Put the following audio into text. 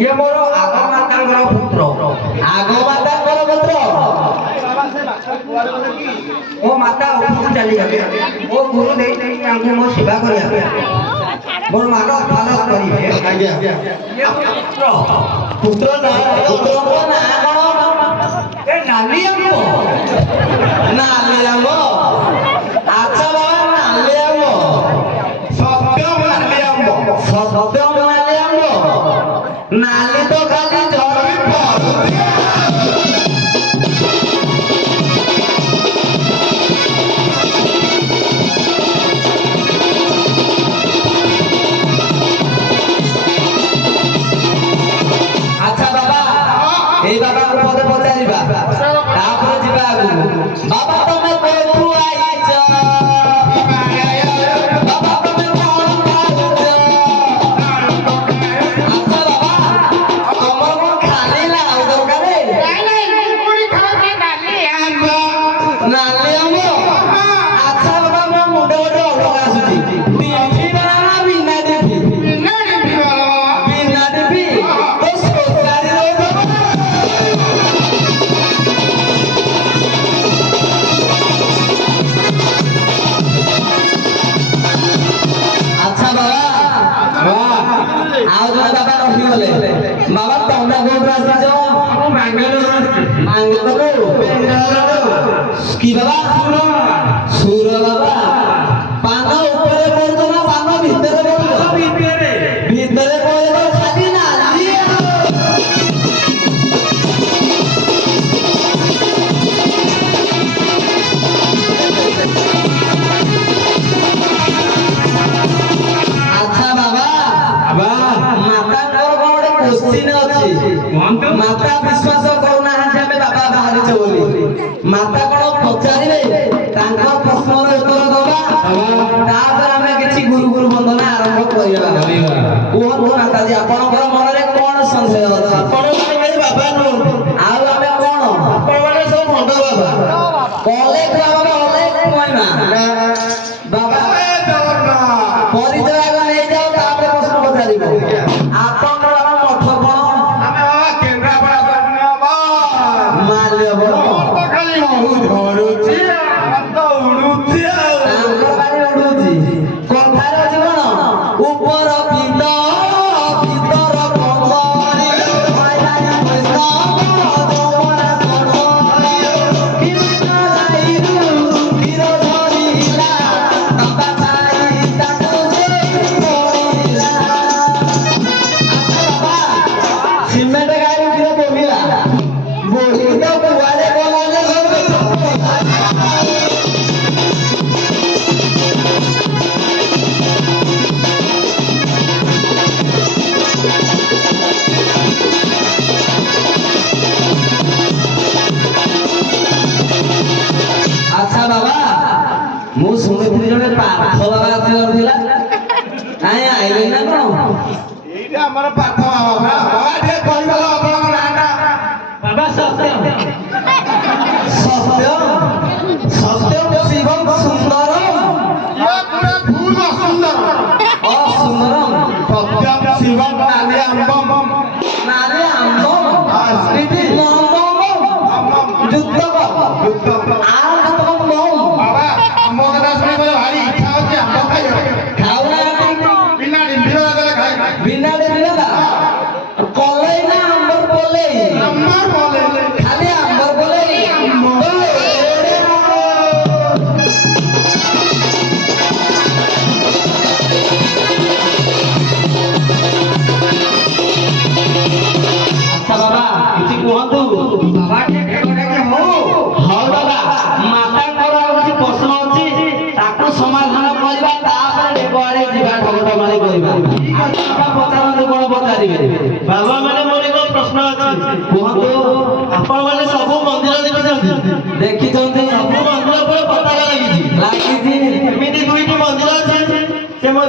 ये मोरो आगो मातांकर पुत्र आगो मातांकर ମୋ ମାତା ଉପରକୁ ଚାଲି ଯାବେ ମୋ ଗୁରୁ ଦେଇ ତାଙ୍କୁ ମୋ ସେବା କରିବା ମୋର ମାନ ପାଳନ କରିବେ। ଆଜ୍ଞା ପୁତ୍ର ନା ପୁତ୍ରଙ୍କ ନାଁ କଣ? ଏ ନାଲି ଆମ୍ବ ନାଲି ଆମ୍ବ। ଆଚ୍ଛା ବାବା ନାଲି ଆମ୍ବ ସତ୍ୟମ ନାଲି ଆମ୍ବ ସତ୍ୟମ ନାଲି ଆମ୍ବ ନାଲି ତ ଖାଲି ଝରି ପଡୁଛି। ଆଚ୍ଛା ବାବା ଏଇ ବାବାଙ୍କୁ ପଦେ ପଚାରିବା ତାପରେ ଯିବା ଆଗକୁ। ବାବା ତମେ କୋଉଠୁ ଆଇଛ? ବାବା ତମେ କଣ ଖାଉଛ? ଆଚ୍ଛା ବାବା ତମର କଣ ଖାଲି ଲାଉ ଦରକାର? ନାଲି ଆମ୍ବ। ଆଚ୍ଛା ବାବା ମୋ ମୁଣ୍ଡ ଗୋଟେ ଅଲଗା ଆସୁଛି। ଡିମ୍ପି ବାଲା ନା ବିନା ଡିମ୍ପି? ବିନା ଡିମ୍ପି ତ ସୋସାରି ଦଉଛ। ଆଚ୍ଛା ବାବା ଆଉ ଜଣେ ବାବା ରହିଗଲେ। ବାବା ତମେ କୋଉଠୁ ଆସିଛ? ମାଙ୍ଗେଲରୁ କି ବାବା? ସୁର ବାବା। ପାନ ଉପରେ ପଡୁଛ ନା ପାନ ଭିତରେ ପଡୁଛ? ଭିତରେ ପଡିବ ଖାଲି ନାଲି। ଆଚ୍ଛା ବାବା ମାତାଙ୍କର କଣ ଗୋଟେ କୋଶ୍ଚିନ୍ ଅଛି। ମାତା ବିଶ୍ୱାସ କରୁନାହାନ୍ତି ଆମେ ବାବା ବାହାରିଛ ବୋଲି। ମାତା କଣ ପଚାରିବେ ତାଙ୍କ ପ୍ରଶ୍ନର ଉତ୍ତର ଦବା ତାପରେ ଆମେ କିଛି ଗୁରୁ ଗୁରୁ ବନ୍ଦନା ଆରମ୍ଭ କରିବା। କୁହନ୍ତୁ ମାତାଜୀ ଆପଣଙ୍କର ମନରେ କଣ ସନ୍ଦେହ ଅଛି? ଆପଣ ବାବା ନୁହନ୍ତି ଆଉ ଆମେ କଣ? ଆପଣ ମାନେ ସବୁ ଭଣ୍ଡ ବାବା। ଅଲେଖ ବାବା ଅଲେଖ ମହିମା ବାବା ପରିଚୟ ଆଗ ନେଇଯାଅ ତାପରେ ପ୍ରଶ୍ନ ପଚାରିବ। ଆପଣଙ୍କର ବାବା ମଠ କଣ? ଆମେ ବାବା କେନ୍ଦ୍ରାପଡ଼ା ମାଲ୍ୟବର ଧରୁଛି ଉଡୁଛି ତାଙ୍କର ବାଡ଼ି ଉଡୁଛି। କଥାରେ ଅଛି କଣ? ଉପର ଭିତର କମରି ମଇଦାନ ବୈଷ୍ଣବ ଯମୁନା ତଟରେ କୃଷ୍ଣ ଗାଈରୁ କ୍ଷୀର ଝରିଲା ବାବା ଭାଇ ତାକୁ ଦେଇ ପଡ଼ିଲା। ବାବା ସିମେଣ୍ଟ ଗାଈରୁ କ୍ଷୀର ବୋହିଲା ବୋହି ତ କୁଆଡ଼େ ଗଲା ଯେ ସବୁ ଆଚ୍ଛା ବାବା ମୁଁ ଶୁଣିଥିଲି ଜଣେ ପାଠ ବାବା ଆସିବାର ଥିଲା କାହିଁ ଆଇଲେ ନା କଣ? ଏଇଟା ଆମର ପାଠ ବାବା ଟିକେ କହିଦେଲ ଆପଣଙ୍କ ନାଁଟା। ବାବା ସତ୍ୟ ସତ୍ୟ ସତ୍ୟ ଶିବମ ସୁନ୍ଦର ଇଏ ପୁରା ଫୁଲ ସୁନ୍ଦର। ଅସୁନ୍ଦର ସତ୍ୟମ ଶିବମ ନାଲି ଆମ୍ବମ ନାରେ ଆମ୍ବ ଯୁକ୍ତ ଆଉ ବାବା ଆମ କଥା ଶୁଣିବାକୁ ଭାରି ଇଚ୍ଛା ଅଛି ଆମ୍ବ ଖାଇବାକୁ। ଖାଉନା ବିନା ଡିମ୍ବିର ଦେଲେ ଖାଇବି। ବିନା ଦେଲା କଲେଇ ନା ଆମ୍ବର କଲେଇ? ଆମର ବୋଲେ ଖାଲି ଆମ୍ବର କଲେଇ। ଆଚ୍ଛା ବାବା କିଛି କୁହନ୍ତୁ। ବାବା ଟିକେ ହଉ ହଉ ବାବା ମାତାଙ୍କର ଆଉ କିଛି ପ୍ରଶ୍ନ ଅଛି ତାକୁ ସମାଧାନ କରିବା ତାପରେ କୁଆଡ଼େ ଯିବା ଠକଠମାଳି କରିବା। ବାବା ପଚାରନ୍ତୁ କଣ ପଚାରିବେ? ବାବା ମାନେ ମୋର ଏକ ପ୍ରଶ୍ନ ଅଛି। କୁହନ୍ତୁ। ଆପଣ ମାନେ ସବୁ ମନ୍ଦିର ଦେଖିଛନ୍ତି? ଦେଖିଛନ୍ତି